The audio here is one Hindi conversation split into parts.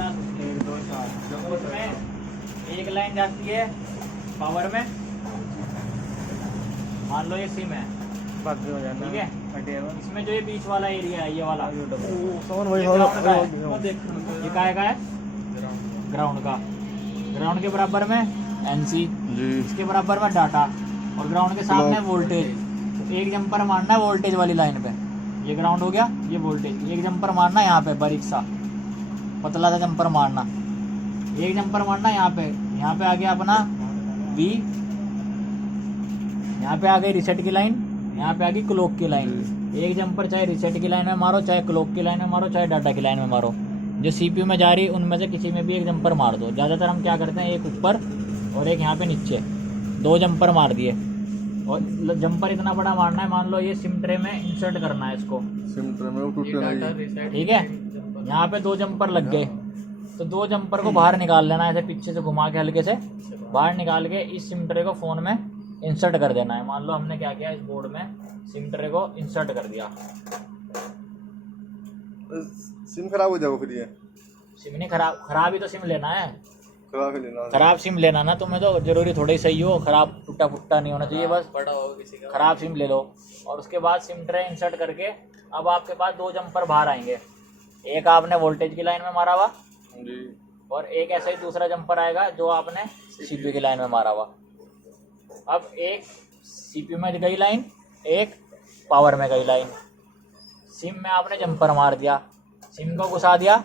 प्लस 1 2 4 उसमें एक लाइन जाती है पावर में, मान लो ये सिम है, ठीक है। इसमें जो ये बीच वाला एरिया है, ये वाला ये ग्राउंड का है, ये काय का है, ग्राउंड का। ग्राउंड के बराबर में एनसी, इसके बराबर में डाटा, और ग्राउंड के सामने वोल्टेज। तो एक जंपर मारना है वोल्टेज वाली लाइन पे, ये ग्राउंड हो गया, ये वोल्टेज। एक जंपर मारना यहाँ पे, बारीक सा पतला सा जंपर मारना, एक जंपर मारना यहाँ पे आ गया अपना V, यहाँ पे आ गई रिसेट की लाइन, यहाँ पे आ गई क्लॉक की लाइन। एक जंपर चाहे रिसेट की लाइन में मारो, चाहे क्लॉक की लाइन में मारो, चाहे डाटा की लाइन में मारो, जो CPU में जा रही है उनमें से किसी में भी एक जंपर मार दो। ज़्यादातर हम क्या करते हैं, एक ऊपर और एक यहाँ पे नीचे, 2 जंपर मार दिए। और जंपर इतना बड़ा मारना है, मान लो ये सिम ट्रे में इंसर्ट करना है इसको, सिम ट्रे में वो टूटने लगी, ठीक है। यहाँ पे 2 जंपर लग गए, तो 2 जंपर को बाहर निकाल लेना है, ऐसे पीछे से घुमा के हल्के से बाहर निकाल के इस सिम ट्रे को फ़ोन में इंसर्ट कर देना है। मान लो हमने क्या किया, इस बोर्ड में सिम ट्रे को इंसर्ट कर दिया। सिम खराब हो जाएगा फिर ये। सिम नहीं खराब ही तो सिम लेना है, खराब ही लेना, खराब सिम लेना ना तुम्हें, तो जरूरी थोड़ा ही सही हो, खराब टूटा फुट्टा नहीं होना चाहिए, बस बड़ा हो किसी का, खराब सिम ले लो। और उसके बाद सिम ट्रे इंसर्ट करके अब आपके पास 2 जंपर बाहर आएंगे, एक आपने वोल्टेज की लाइन में मारा हुआ जी, और एक ऐसा ही दूसरा जंपर आएगा जो आपने CPU की लाइन में मारा हुआ। अब एक CPU में गई लाइन, एक पावर में गई लाइन। सिम में आपने जंपर मार दिया, सिम को घुसा दिया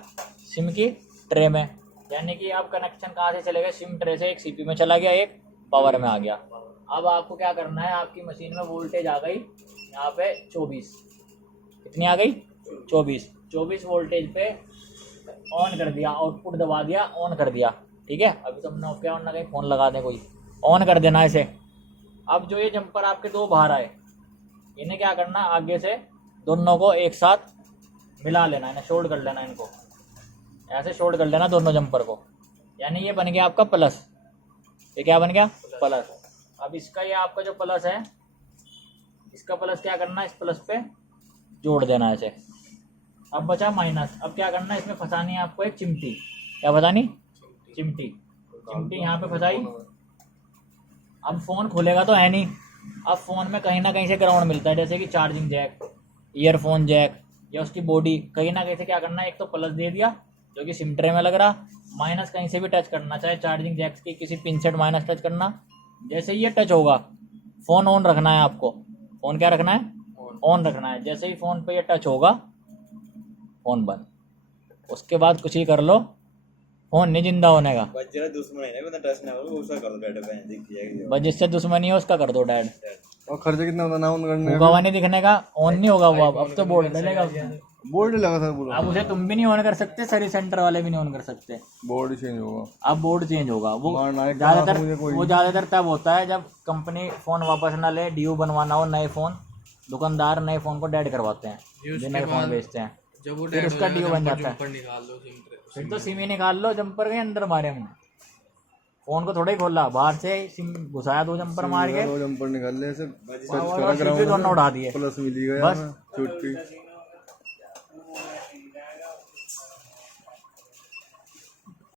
सिम की ट्रे में, यानी कि अब कनेक्शन कहाँ से चलेगा, सिम ट्रे से एक CPU में चला गया, एक पावर में आ गया। अब आपको क्या करना है, आपकी मशीन में वोल्टेज आ गई यहाँ पे 24, कितनी आ गई 24 वोल्टेज पे ऑन कर दिया, आउटपुट दबा दिया, ऑन कर दिया, ठीक है। अभी तुमने ऑफ किया, वरना कहीं फ़ोन लगा दे कोई, ऑन कर देना ऐसे। अब जो ये जंपर आपके 2 बाहर आए, इन्हें क्या करना, आगे से दोनों को एक साथ मिला लेना, इन्हें शॉर्ट कर लेना, इनको ऐसे शॉर्ट कर लेना दोनों जंपर को, यानी ये बन गया आपका प्लस। ये क्या बन गया, प्लस। अब इसका ये आपका जो प्लस है, इसका प्लस क्या करना है, इस प्लस पे जोड़ देना ऐसे। अब बचा माइनस, अब क्या करना है, इसमें फंसानी है आपको एक चिमटी। क्या फंसानी, चिमटी यहाँ पे फंसाई। अब फ़ोन खुलेगा तो है नहीं, अब फ़ोन में कहीं ना कहीं से ग्राउंड मिलता है, जैसे कि चार्जिंग जैक, ईयरफोन जैक या उसकी बॉडी, कहीं ना कहीं से क्या करना है, एक तो प्लस दे दिया जो कि सिम ट्रे में लग रहा, माइनस कहीं से भी टच करना, चाहे चार्जिंग जैक्स की किसी पिन सेट माइनस टच करना। जैसे ही ये टच होगा, फ़ोन ऑन रखना है आपको, फ़ोन क्या रखना है, ऑन रखना है। जैसे ही फ़ोन पे ये टच होगा, फ़ोन बंद। उसके बाद कुछ ही कर लो, फ़ोन नहीं जिंदा होने का। बच्चे दुश्मन है ना, टच ना करो, उसका कर दो डैड पे दिख जाएगी, बस जिससे दुश्मनी है उसका कर दो डैड। और खर्चा कितना होता ना ऑन करने होगा हुआ नहीं दिखने का, ऑन नहीं होगा वो। अब तो बोर्ड डलेगा उसमें, बोर्ड लगा था पूरा, अब उसे तुम भी नहीं ऑन कर सकते, सर्विस सेंटर वाले भी नहीं ऑन कर सकते, बोर्ड चेंज होगा। अब बोर्ड चेंज होगा। वो मारना है, ज़्यादातर तब होता है जब कंपनी फ़ोन वापस ना ले, ड्यू बनवाना हो नए फ़ोन, दुकानदार नए फ़ोन को डेड करवाते हैं, जो नए फ़ोन बेचते हैं, फिर उसका ड्यू बन जाता है। फिर तो सिम ही निकाल लो, जंपर के अंदर मारे हमने, फ़ोन को थोड़ा ही खोला, बाहर से सिम घुसाया, 2 जंपर मार के, 2 जंपर निकाल ले, दोनों उड़ा दिए प्लस मिल गया बस। छुट्टी।